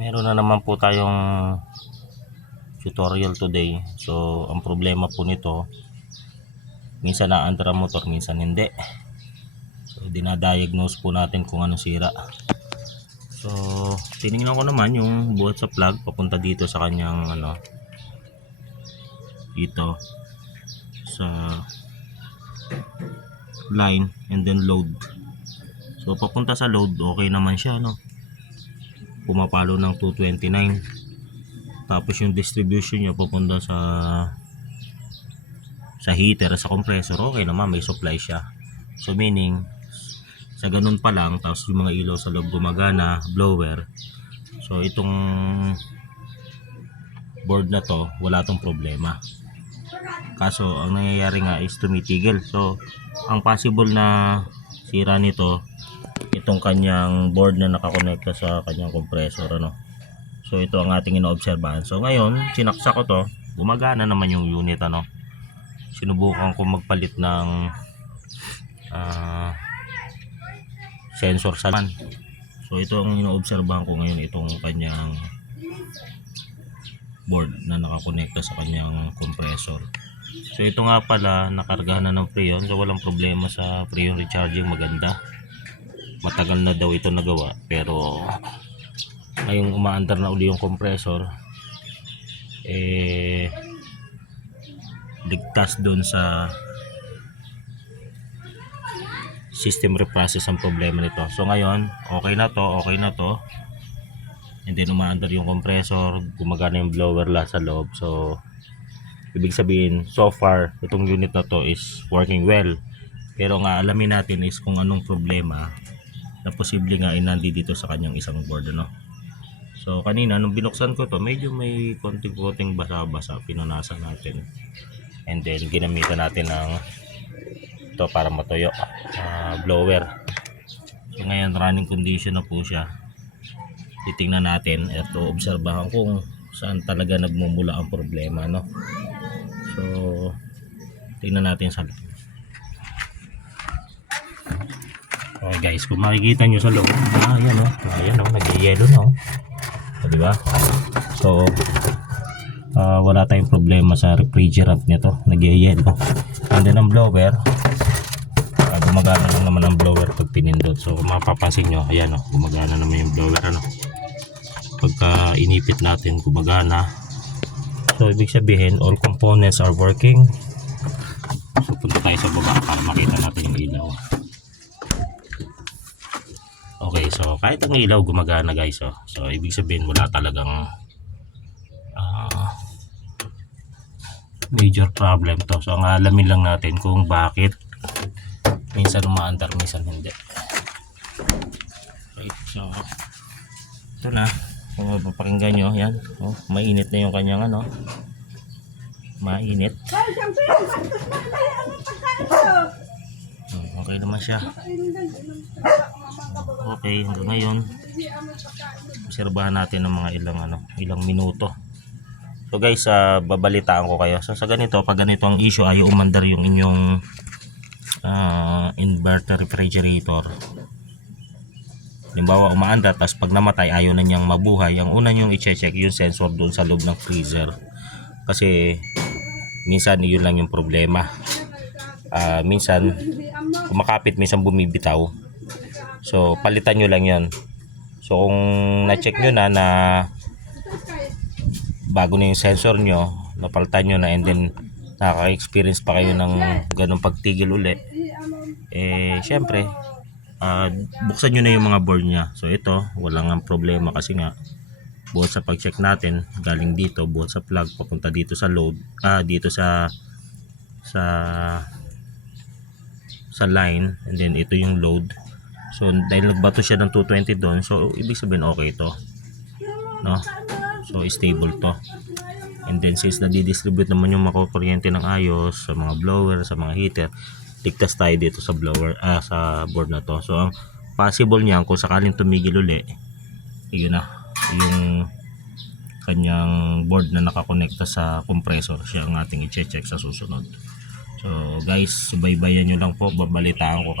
Meron na naman po tayong tutorial today. So ang problema po nito, minsan naandar ang motor, minsan hindi. So dinadiagnose po natin kung anong sira. So tinignan ko naman yung buhat sa plug papunta dito sa kanyang dito sa line and then load. So papunta sa load, okay naman siya, pumapalo ng 229. Tapos yung distribution niya papunta sa heater, sa compressor, okay naman, may supply siya. So meaning sa ganun pa lang, tapos yung mga ilaw sa loob gumagana, blower. So itong board na to, wala tong problema. Kaso ang nangyayari nga is tumitigil. So ang possible na sira nito, itong kanyang board na nakakonekta sa kanyang compressor, So ito ang ating inoobserbahan. So ngayon, sinaksak ko to, gumagana naman yung unit, Sinubukan ko magpalit ng sensor sa man. So ito ang inoobserbahan ko ngayon, itong kanyang board na nakakonekta sa kanyang compressor. So ito nga pala, nakargahan na ng freon. So walang problema sa freon recharging, maganda. Matagal na daw ito nagawa, pero ngayong umaandar na uli yung compressor, ligtas dun sa system reprocess ang problema nito. So ngayon, okay na to, and then umaandar yung compressor, gumagana yung blower sa loob. So ibig sabihin, so far itong unit na to is working well. Pero nga alamin natin is kung anong problema na posible nga inandi dito sa kanyang isang board, So kanina nung binuksan ko to, medyo may konting basa-basa, pinunasan natin. And then ginamitan natin ng ito para matuyo, blower. So ngayon running condition na po siya. Titingnan natin at obserbahan kung saan talaga nagmumula ang problema, So tingnan natin sa loob. Okay guys, kung makikita nyo sa loob, ayan, nag-yellow na, diba? So wala tayong problema sa refrigerant nito, nag-yellow. And then ang blower, gumagana lang naman ang blower pag pinindot. So kung mapapansin nyo, ayan, gumagana naman yung blower, pagka inipit natin, gumagana. So ibig sabihin, all components are working. So punta tayo sa baba para makita natin yung ilaw. Okay, so kahit ang ilaw gumagana guys, so ibig sabihin wala talagang major problem to. So ang alamin lang natin kung bakit minsan umaandar, minsan hindi. Right, so ito na, kung mapapakinggan nyo, yan, mainit na yung kanyang mainit. Okay naman siya. Okay, hanggang ngayon obserbahan natin ng mga ilang minuto. So guys, babalitaan ko kayo. So sa ganito, pag ganito ang issue, ayaw umandar yung inyong inverter refrigerator. Halimbawa umaandar, tapos pag namatay ayaw na niyang mabuhay, ang una niyong i-check yung sensor doon sa loob ng freezer. Kasi minsan yun lang yung problema. Minsan kumakapit, minsan bumibitaw. So palitan nyo lang yon. So kung na-check nyo na bago na yung sensor nyo, napalitan nyo na, and then nakaka-experience pa kayo ng ganong pagtigil uli, syempre buksan nyo na yung mga board nya. So ito, walang problema kasi nga buhat sa pag-check natin, galing dito, buhat sa plug, papunta dito sa load, dito sa line, and then ito yung load. So dahil nagbato siya ng 220 doon, so ibig sabihin okay ito, so stable to. And then since nadi-distribute naman yung makukuryente ng ayos sa mga blower, sa mga heater, ligtas tayo dito sa blower, sa board na to. So ang possible niyan, kung sakaling tumigil uli, yun na yung kanyang board na nakakonekta sa compressor, siya ang ating i-check sa susunod. So guys, subaybayan nyo lang po, babalitaan ko.